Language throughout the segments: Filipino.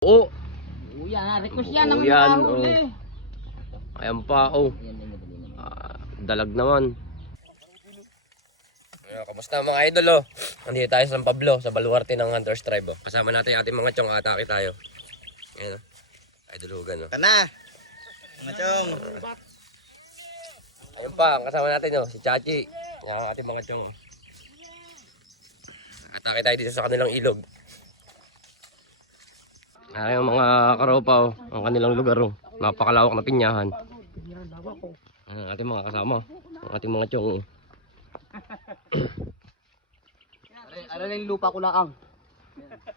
Oo. Yan, request yan ng Yan, nakahuli. Ayan pa, dalag naman. Kamusta mga idol, Nandito tayo sa San Pablo, sa baluarte ng Hunter's Tribe, Kasama natin yung ating mga chong, atake tayo. Ayan, idolugan, Kana! Mga chong! Ayun pa, ang kasama natin, si Chachi. Yan ang ating mga chong. Atake tayo dito sa kanilang ilog. Ayan mga karopa, ang kanilang lugar, Napakalawak na pinyahan. Ayan ang ating mga kasama, ang ating mga chong. Ano na yung lupa ko lang.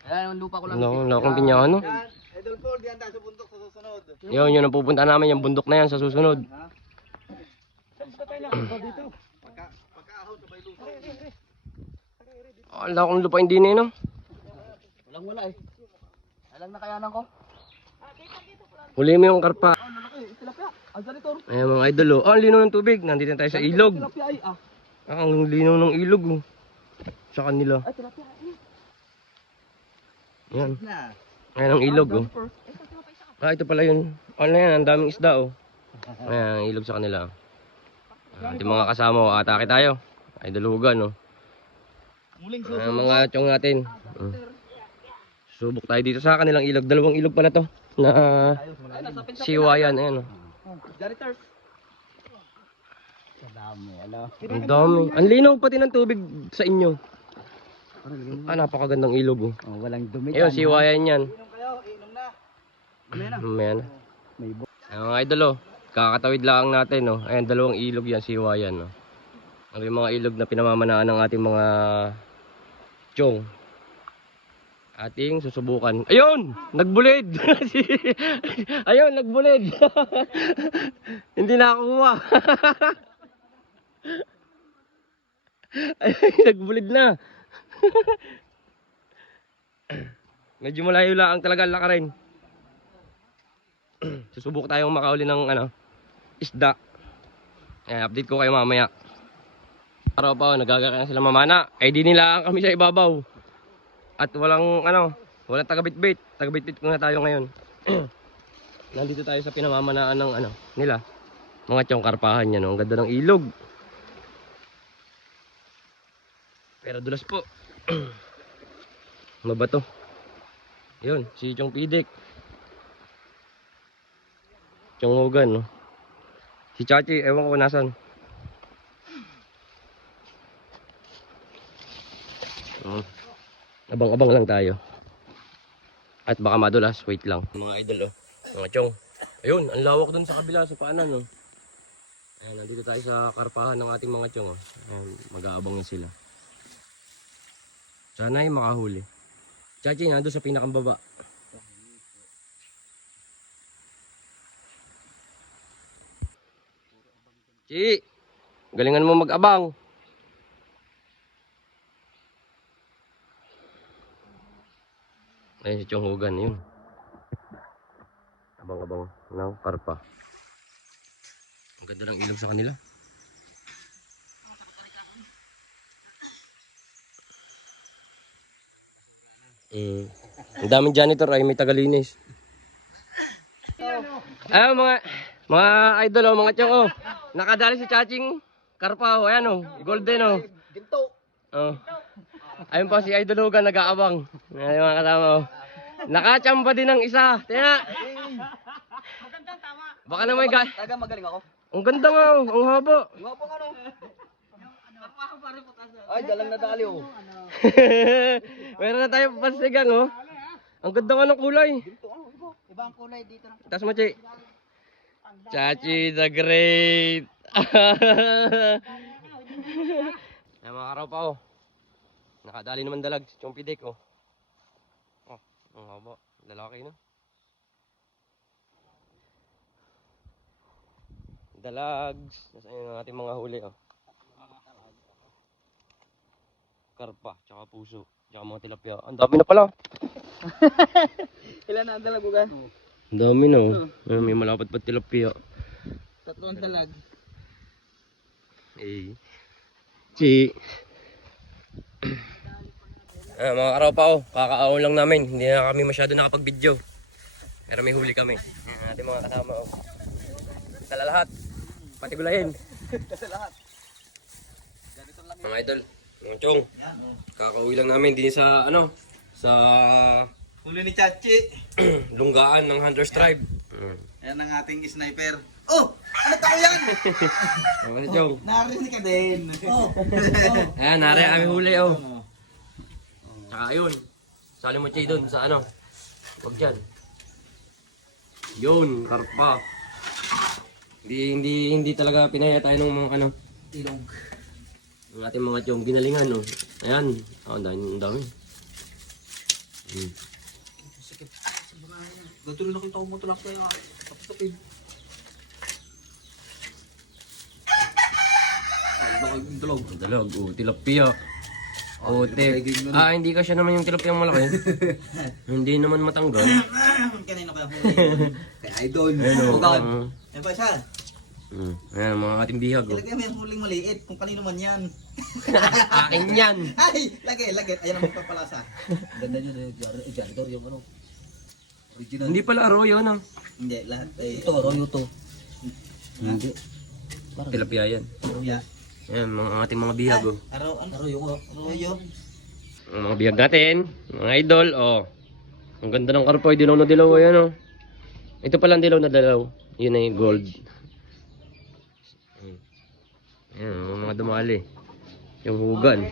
Ayan yung lupa ko lang. Lakong pinyahan, no? Idol Paul, diyan tayo sa bundok sa susunod. Yun ang pupunta namin, yung bundok na yan sa susunod. Pagkaahon sa bayluso. Wala akong lupa hindi na, no? Walang wala eh. Alang na kayanan ko. Huli mo yung karpa. Tilapia. Ang ganito. Ayan mga idol, ang linaw ng tubig. Nandito tayo sa ilog. Tilapia ay Ang linaw ng ilog, sa kanila. Ay, tilapia. Ayan. Na. Ayan ang ilog, ito pala yun. Ano yan, ang daming isda, Ayan ang ilog sa kanila. Ating mga kasama, atake tayo. Idolugan, Muling Ayan mga chong natin. Subok tayo dito sa kanilang ilog. Dalawang ilog pala to. Na siwayan, ayan, Janitors. Dami, Ang dami. Ang linaw pati ng tubig sa inyo. Napakagandang ilog, walang dumi. Ayun, siwayan yan. Inom kayo, inom na. Ayan. Ayan mga idol, kakatawid lang natin, Ayan, dalawang ilog yan, siwayan, Ang mga ilog na pinamamanaan ng ating mga chong. Ating susubukan. Ayun! Nagbulid! Ayun, nagbulid! Hindi nakakuha. Ayun, nagbulid na. Medyo malayo lang talaga ang lakarin. Susubok tayong makauli ng isda. Ayan, update ko kayo mamaya. Araw pa, nagagaka na sila mamana. Ay di nila kami sa ibabaw. At walang walang taga-bitbit. Taga-bitbit ko na tayo ngayon. Nandito tayo sa pinamamanaan ng nila. Mga chong karpahan yan, Ang ganda ng ilog. Pero dulas po. Ano ba to? Yun, si Chong Pidik. Chong Hogan, Si Chachi, ewan ko nasan. Abang-abang lang tayo. At baka madulas, wait lang. Mga idol, mga chong. Ayun, ang lawak dun sa kabila, sa paanan, Ayan, nandito tayo sa karpahan ng ating mga chong, Ayan, mag-aabang na sila. Sana ay makahuli. Chachi, nandun sa pinakambaba. Chi, galingan mo mag-abang. Ayun si Chong Hogan, yun. Abang-abang ng karpa. Ang ganda ng ilog sa kanila. Ang daming janitor ay may tagalinis. Ayun mga idol, mga Chong, nakadali si Chaching karpa, ayan, golden, Ginto. Ayun pa si Idol Hogan nag-aabang. Ayun mga kasama, Nakachamba din ng isa. Tingnan. Magandang tama. Baka naman Taga magaling ako. ang ganda nga, ang haba. Nga po Ay, dalang nadali, Meron na tayo pasigang, Ang ganda nga ng kulay. Ibang kulay dito na. Tas mo, Chi. Chachi the Great. Ay, mga karaw pa, Nakadali naman dalag si Chong Pidik, ang haba. Lalaki, Dalags. Nasaan yung ating mga huli, Karpa, tsaka puso, tsaka mga tilapia. Ang dami na pala. Ilan na ang dalagugan? Ang dami na, May malapad pa tilapia. Tatlong dalag. Si mga karopa, kakaahon lang namin. Hindi na kami masyado nakapag-video. Pero may huli kami. Yan, ating mga kasama. Oh. Tala lahat. Pati gulayin. Kasi lahat. Mga idol. Mga chong. Kakauwi lang namin din sa ano. Sa Huli ni Chachi. lunggaan ng Hunter's Tribe. Ayan ang ating sniper. Oh! Ano tao yan? Mga chong. Narinig ka din. Oh! Ayan, nari kami huli oh. Tsaka ayun. Sali mo Chay doon sa ano. Huwag dyan. Yun, karpa. Hindi talaga pinaya tayo ng mga ano. Ilog. Ang ating mga tiyong ginalingan, no? Ayan. Oh, ang dami. Sakit. Gatuloy na kita kumutulak ko yung tapos-tapid. Ang tulog. Dalog, tilapia. Hindi ka siya naman yung tilapia malaki. Hindi naman matanggal. Kanina pa yung huli. Kaya idol. Hugaw. Yan pa siya. Ayan, mga ating bihag. Oh. Ilagay mo yung huling maliit. Kung kanino man yan. Akin yan. Ay! Lagay. Ayan ang magpapalasa. Ganda nyo na Jardor yung ano. Original. Hindi pala arroyo, no? Hindi, lahat. Ito, arroyo to. Hindi. Tilapia yan. Yeah. Ayan, mga ating mga bihag, oh. Arroyo ko. Arroyo. Ang mga bihag natin, mga idol, oh. Ang ganda ng karpoy, dilaw na dilaw, ayan, oh. Ito pala ang dilaw na dilaw. Yun ay gold. Ayan, mga dumali. Yung hugan.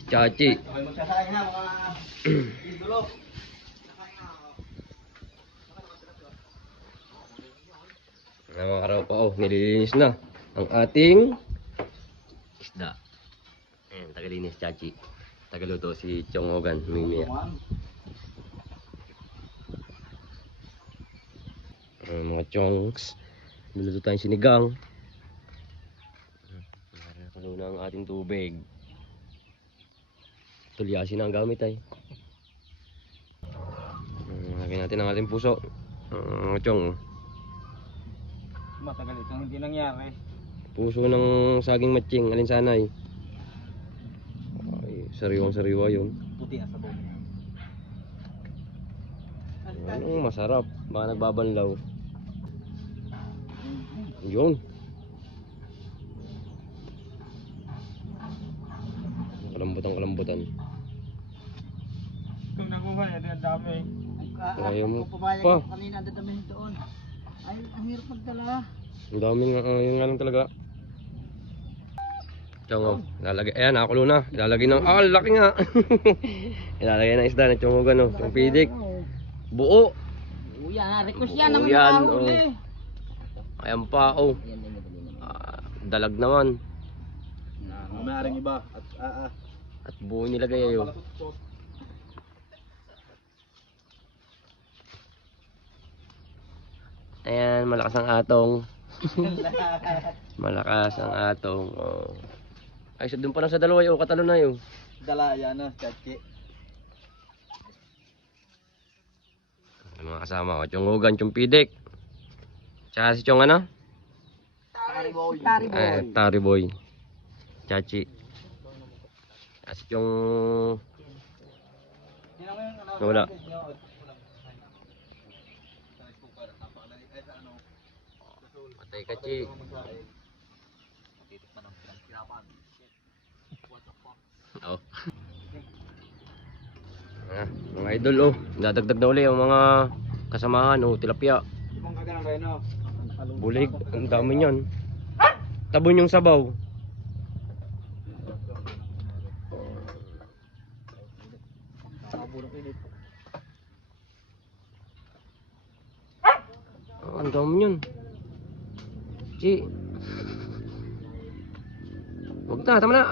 Si Chachi. Okay, magsasakay na mga idolo. Mga karaw pa, oh. Nililinis na ang ating isda. Ayan, tagalinis Chachi. Tagaluto si Chong Hogan. Mimia. Mga chongs. Niluto tayong sinigang. Nakulo na ang ating tubig. Tulyasin na ang gamit ay. Lagyan natin ang ating puso. Mga chong. Matagal itong hindi nangyari. Puso ng saging matching. Alinsanay. Ay, sariwang sariwa yun. Puti ang sabong. Anong masarap. Baka nagbabanlaw. Yun. Kalambutan. Kung nakuha yan, ang dami. Ayaw mo Kung pumayag pa. ako kanina, dadamihin doon. Ay, ang hirap magdala. Ang dami nga, yun nga lang talaga. Chongo, lalagay, ayan, nakakulo na. Ilalagay ng, laki nga. Ilalagay ng isda ng chongo gano, yung pidik. Buo. Yan, request yan Buo naman yan, nakahuli. Ayan pa, dalag naman. Maaaring iba. At buo nilagay ayo. Ayan, malakas ang atong. Malakas ang atong. Oh. Ay, so doon pa lang sa dalawa yung katalo na yun. Dala yan, Chachi. Mga kasama ko, Chong Hogan, Chong Pidik. Tsaka si Chong ano? Tariboy. Tariboy. Chachi. Tsaka si Chong... Wala. Patay Kachi. Oh. Mga idol oh, dadagdag na uli ang mga kasamahan oh, tilapia. Bulig, ang dami niyan. Tabon yung sabaw. Oh, ang dami niyan. Chi. Wag na, tama na.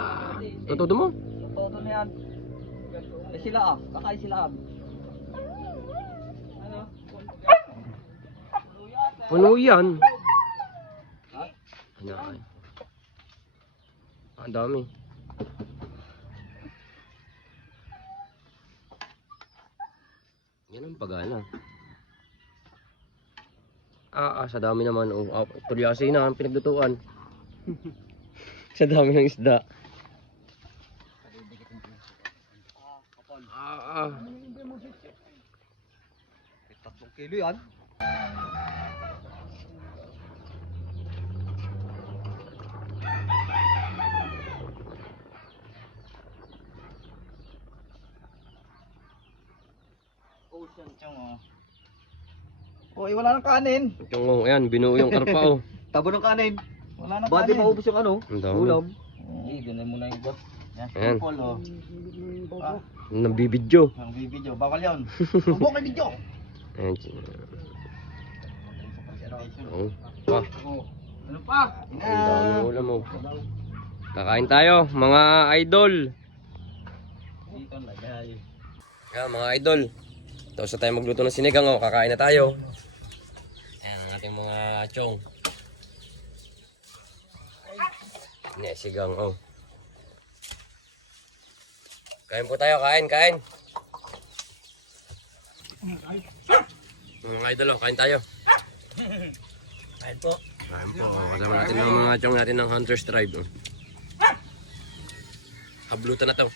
Tutudo mo. Toto na yan. Eh sila kakay sila Puno yan. Ano ay? Ang dami. Yan ang pagana. Sa dami naman. Tulyasi na ang pinaglutuan. Sa dami ng isda. Kilo yan. Oh, wala nang kanin. Yung, oh, ayan, binuo yung karpa, oh. Tabo ng kanin. Wala na Ba't di maubos yung ano? Ang dami. Ulam. Hindi, ganun mo na yung bot. Ayan, Paul, oh. nabibidyo. Ang video. Bawal yun. Tubok kay video. Ayan. Oh, pa. Ano pa? Ang dami ulam, oh. Kakain tayo, mga idol. Dito lagay. Ayan, mga idol. Tapos na tayo magluto ng sinigang, oh. Kakain na tayo. Ayan, ang ating mga chong. Ayan, sigang, oh. Kain po tayo, kain. Mga idol, oh, kain tayo. Kain po. Kain po. Kasama natin ng mga chong natin ng Hunter's Tribe. Oh. Hablutan na to.